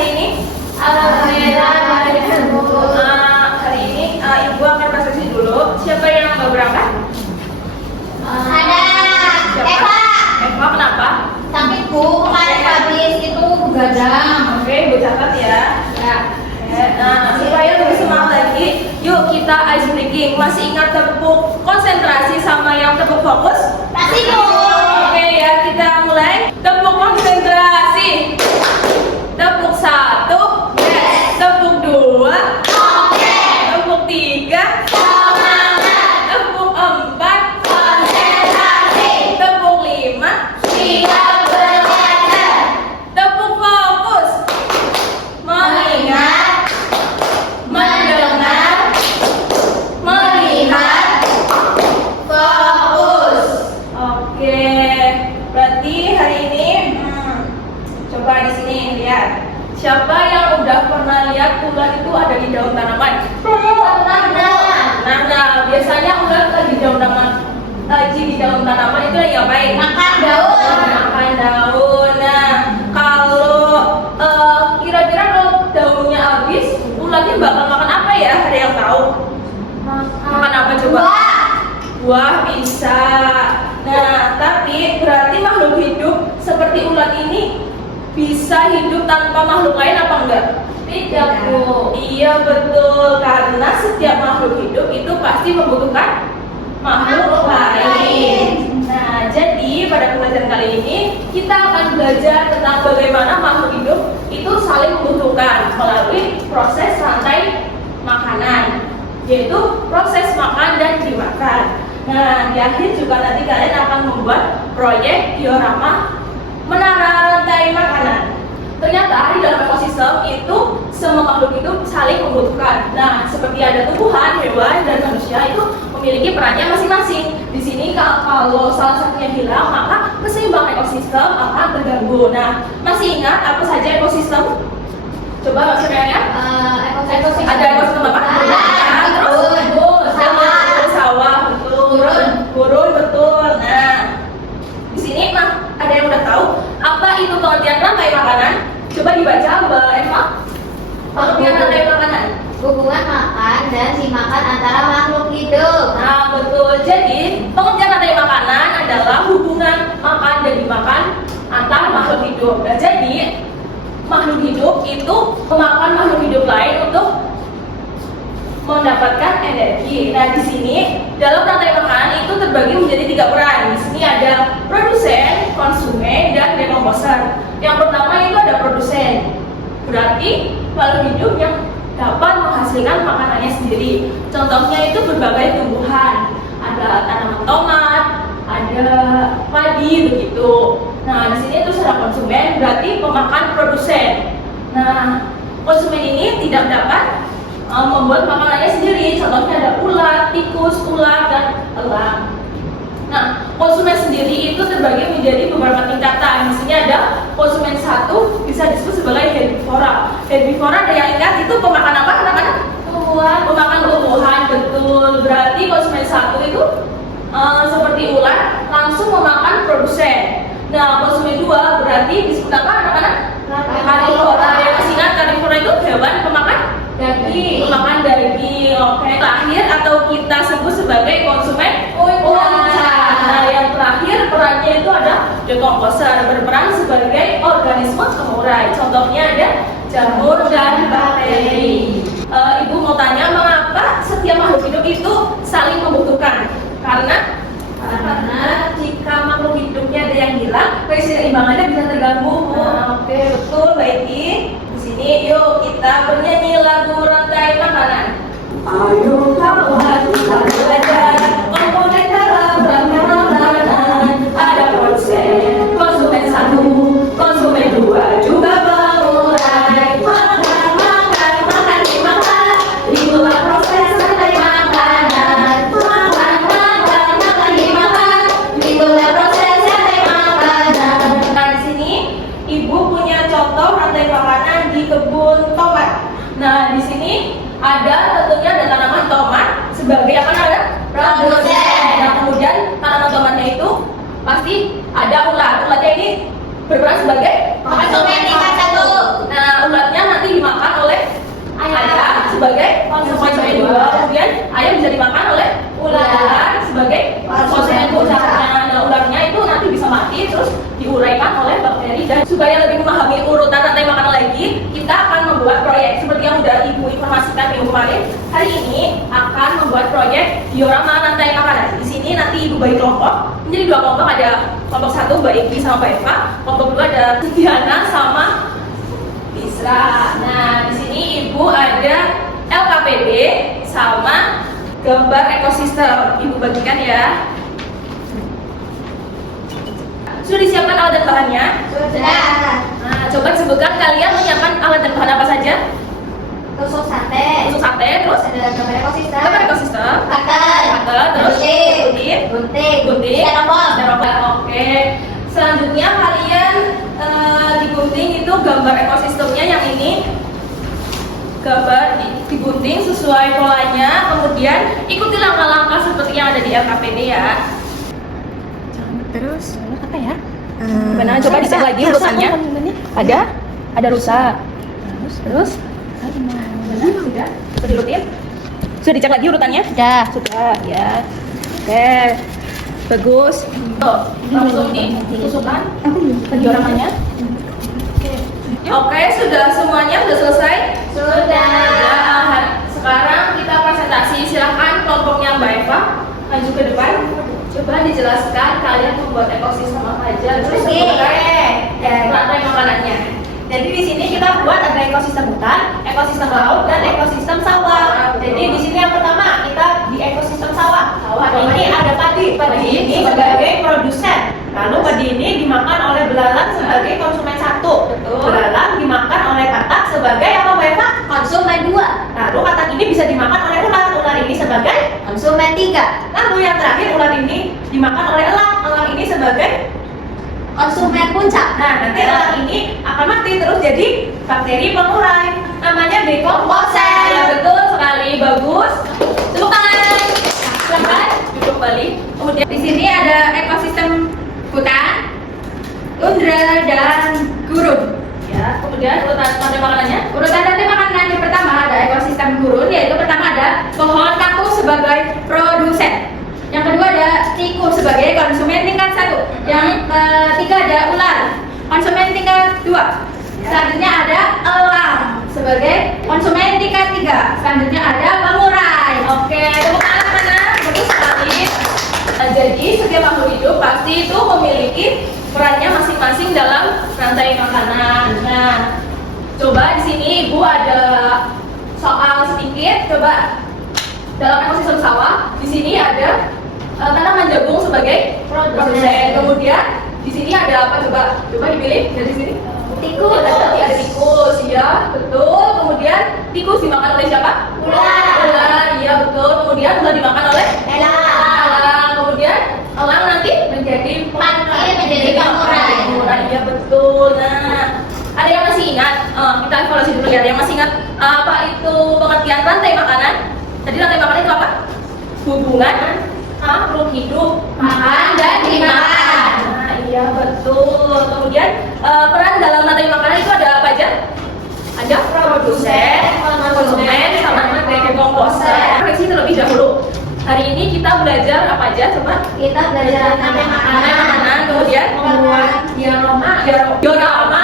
hari ini? Alhamdulillah, Hari ini Ibu akan presentasi dulu. Siapa yang mau berangkat? ada Siapa? Eva, kenapa? tapi Bu kemarin habis itu begadang. Oke, Ibu catat ya. Ya. Nah, supaya lebih semangat lagi, yuk kita ice breaking. Masih ingat tepuk konsentrasi sama yang tepuk fokus? Pasti Bu. Oke ya, kita mulai. Tepuk konsentrasi. Tepuk 1. Yes. Tepuk 2. Oke. Tepuk 3. Semangat. Tepuk 4. Konsentrasi. Tepuk 5. Siap belajar. Tepuk fokus. Mengingat, mendengar, melihat. Fokus. Oke, berarti hari ini coba di sini lihat. Siapa yang udah pernah lihat ular itu ada di daun tanaman? Nah, biasanya ular lagi di daun tanaman itu lagi ngapain? Makan daun. Makan daun. Nah, kalau kira-kira kalau daunnya habis, ularnya bakal makan apa ya? Ada yang tahu? Makan apa coba? Buah bisa. Nah, tapi berarti makhluk hidup seperti ular ini bisa hidup tanpa makhluk lain apa enggak? Tidak Bu. Iya betul, karena setiap makhluk hidup itu pasti membutuhkan makhluk lain. Nah, jadi pada pelajaran kali ini kita akan belajar tentang bagaimana makhluk hidup itu saling membutuhkan melalui proses rantai makanan, yaitu proses makan dan dimakan. Nah, di akhir juga nanti kalian akan membuat proyek diorama menara rantai makanan. Ternyata di dalam ekosistem itu semua makhluk hidup saling membutuhkan. Nah, seperti ada tumbuhan, hewan, dan manusia itu memiliki perannya masing-masing. Di sini kalau salah satunya hilang, maka keseimbangan ekosistem akan terganggu. Nah, masih ingat apa saja ekosistem? Coba maksudnya? Ekosistem. Ada ekosistem apa? Sawah, betul. Gurun, betul. Nah, di sini ada yang udah tahu apa itu pengertian rantai makanan? Coba dibaca Mbak Eva. Pengertian rantai makanan. Hubungan makan dan dimakan antara makhluk hidup. Nah, betul. Jadi, pengertian rantai makanan adalah hubungan makan dan dimakan antar makhluk hidup. Nah, jadi makhluk hidup itu memakan makhluk hidup lain untuk mendapatkan energi. Nah, di sini dalam rantai makanan itu terbagi menjadi 3 peran. Di sini ada produsen, konsumen, dan decomposer. Yang pertama itu ada produsen. Berarti makhluk hidup yang dapat menghasilkan makanannya sendiri. Contohnya itu berbagai tumbuhan. Ada tanaman tomat, ada padi begitu. Nah, di sini itu ada konsumen, berarti pemakan produsen. Nah, konsumen ini tidak dapat membuat makanannya sendiri. Contohnya ada ulat, tikus, ular, dan elang. Nah, konsumen sendiri itu terbagi menjadi beberapa tingkatan. Di sini ada konsumen 1 bisa disebut sebagai herbivora. Herbivora ada yang ingat itu pemakan apa anak-anak? Tumbuhan. Pemakan tumbuhan, betul. Berarti konsumen 1 itu seperti ular langsung memakan produsen. Nah, konsumen 2 berarti disebut apa anak-anak? Karnivora. Yang masih ingat karnivora itu hewan pemakan daging, pemakan daging. Oke. Terakhir atau kita sebut sebagai konsumen unta. Nah, yang terakhir perannya itu ada decomposer, berperan sebagai organisme pengurai. Contohnya ada jamur dan bakteri. Ibu mau tanya, mengapa setiap makhluk hidup itu saling membutuhkan? Karena jika makhluk hidupnya ada yang hilang, keseimbangannya bisa terganggu. Oke, betul, baiki. Di sini yuk kita bernyanyi lagu rantai makanan. Ayo kamu harus belajar komponen dalam rantai makanan. Ada produsen, konsumen 1, konsumen 2, juga pengurai. Makan, dimakan. Itulah proses rantai makanan. Makan, dimakan. Itulah proses rantai makanan. Nah, di sini Ibu punya contoh rantai makanan di kebun tomat. Nah, di sini ada tentunya ada tanaman tomat sebagai apa namanya? Produsen. Nah, kemudian tanaman tomatnya itu pasti ada ulat. Ulatnya ini berperan sebagai Konsumen tingkat 1. Nah, ulatnya kemarin, hari ini akan membuat proyek diorama rantai makanan. Di sini nanti Ibu bagi kelompok menjadi 2 kelompok, ada kelompok 1 Mbak Eki sama Mbak Eva, kelompok 2 ada Diana sama Isra. Nah, di sini Ibu ada LKPD sama gambar ekosistem. Ibu bagikan ya. Sudah disiapkan alat dan bahannya? Sudah. Nah, coba sebutkan kalian menyiapkan alat dan bahan apa saja? Tusuk sate. Tusuk sate, terus Ada gambar ekosistem. gambar ekosistem, Cutter. terus gunting. gunting, styrofoam. Oke. Selanjutnya kalian digunting itu gambar ekosistemnya yang ini. Gambar digunting sesuai polanya, kemudian ikuti langkah-langkah seperti yang ada di LKPD ya. Terus Apa ya? Benar, coba dicek lagi urutannya. Ada rusa. Terus benar, sudah diurutin. Sudah dicek lagi urutannya? Sudah ya. Oke. Bagus. Langsung ditusukkan dioramanya. Oke, sudah semuanya sudah selesai? Sudah. Nah, sekarang kita presentasi. Silahkan kelompoknya Mbak Eva maju ke depan. Coba dijelaskan kalian membuat ekosistem apa aja, terus sebagai rantai makanannya. Jadi di sini kita buat ada ekosistem hutan, ekosistem laut, dan ekosistem sawah. Jadi di sini yang pertama kita di ekosistem sawah. Ini ada padi. Padi ini sebagai produsen. Lalu padi ini dimakan oleh belalang sebagai konsumen 1. Belalang dimakan oleh katak sebagai apa, Mbak Eva? Konsumen 2. Lalu katak ini bisa dimakan oleh ular. Ular ini sebagai konsumen 3. Lalu yang terakhir ular ini dimakan oleh elang. Elang ini sebagai konsumen puncak. Nah, nanti elang ini akan mati terus jadi bakteri pengurai. Namanya dekomposer. Ya, betul sekali, bagus. Tepuk tangan. Silakan duduk kembali. Kemudian Di sini ada ekosistem hutan, tundra, dan gurun. ya, kemudian urutan rantai makanannya. Urutan rantai makanan yang pertama ada ekosistem gurun, yaitu pertama ada pohon kaktus sebagai produsen. Yang kedua ada tikus sebagai konsumen tingkat 1. Yang ketiga ada ular, konsumen tingkat 2. Selanjutnya ada elang sebagai konsumen tingkat 3. Selanjutnya ada pengurai. Oke, tepuk tangan mana? Bagus sekali. Nah, jadi setiap makhluk hidup pasti itu memiliki perannya masing-masing dalam rantai makanan. Nah, coba di sini Ibu ada soal sedikit. Coba dalam ekosistem sawah, di sini ada tanaman jagung sebagai produsen. Kemudian di sini ada apa? Coba dipilih dari sini. Tikus. Ada tikus, ya betul. Kemudian tikus dimakan oleh siapa? Ular. Iya betul. Kemudian ular dimakan oleh Elang. Kemudian elang nanti menjadi menjadi pengurai. Iya betul. Nah, ada yang masih ingat? Kita evaluasi dulu ya. Ada yang masih ingat apa itu pengertian rantai makanan? Tadi rantai makanan itu apa? Hubungan makhluk hidup Makan dan dimakan. Nah, iya betul. Kemudian peran dalam rantai makanan itu ada apa aja? Ada produsen, konsumen, sama dekomposer. Refleksi terlebih dahulu. Hari ini kita belajar apa aja? Coba. Kita belajar rantai makanan, Kemudian membuat diorama, diorama.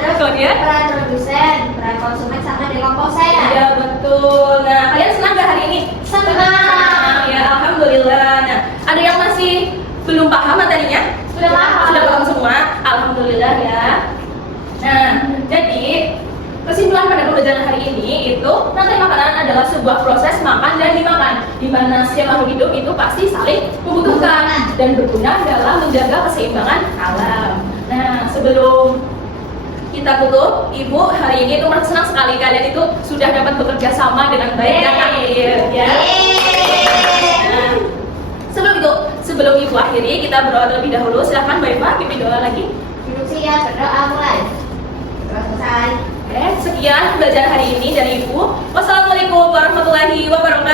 terus Kemudian peran produsen, peran konsumen, sama dekomposer. iya betul. Nah, kalian senang gak hari ini? Senang. Ya, alhamdulillah. Nah, ada yang masih belum paham materinya? Sudah paham. Sudah paham semua? Alhamdulillah ya. Nah, jadi kesimpulan pada pembelajaran hari ini itu rantai makanan adalah sebuah proses makan dan dimakan, di mana setiap makhluk hidup itu pasti saling membutuhkan dan berguna dalam menjaga keseimbangan alam. Nah, sebelum kita tutup, Ibu hari ini itu merasa senang sekali kalian itu sudah dapat bekerja sama dengan baik dan aktif ya. Nah, sebelum Ibu akhiri, kita berdoa terlebih dahulu. Silahkan Mbak Eva pimpin doa lagi. Duduk siap, berdoa mulai. Selesai. Oke, sekian pembelajaran hari ini dari Ibu. Wassalamualaikum warahmatullahi wabarakatuh.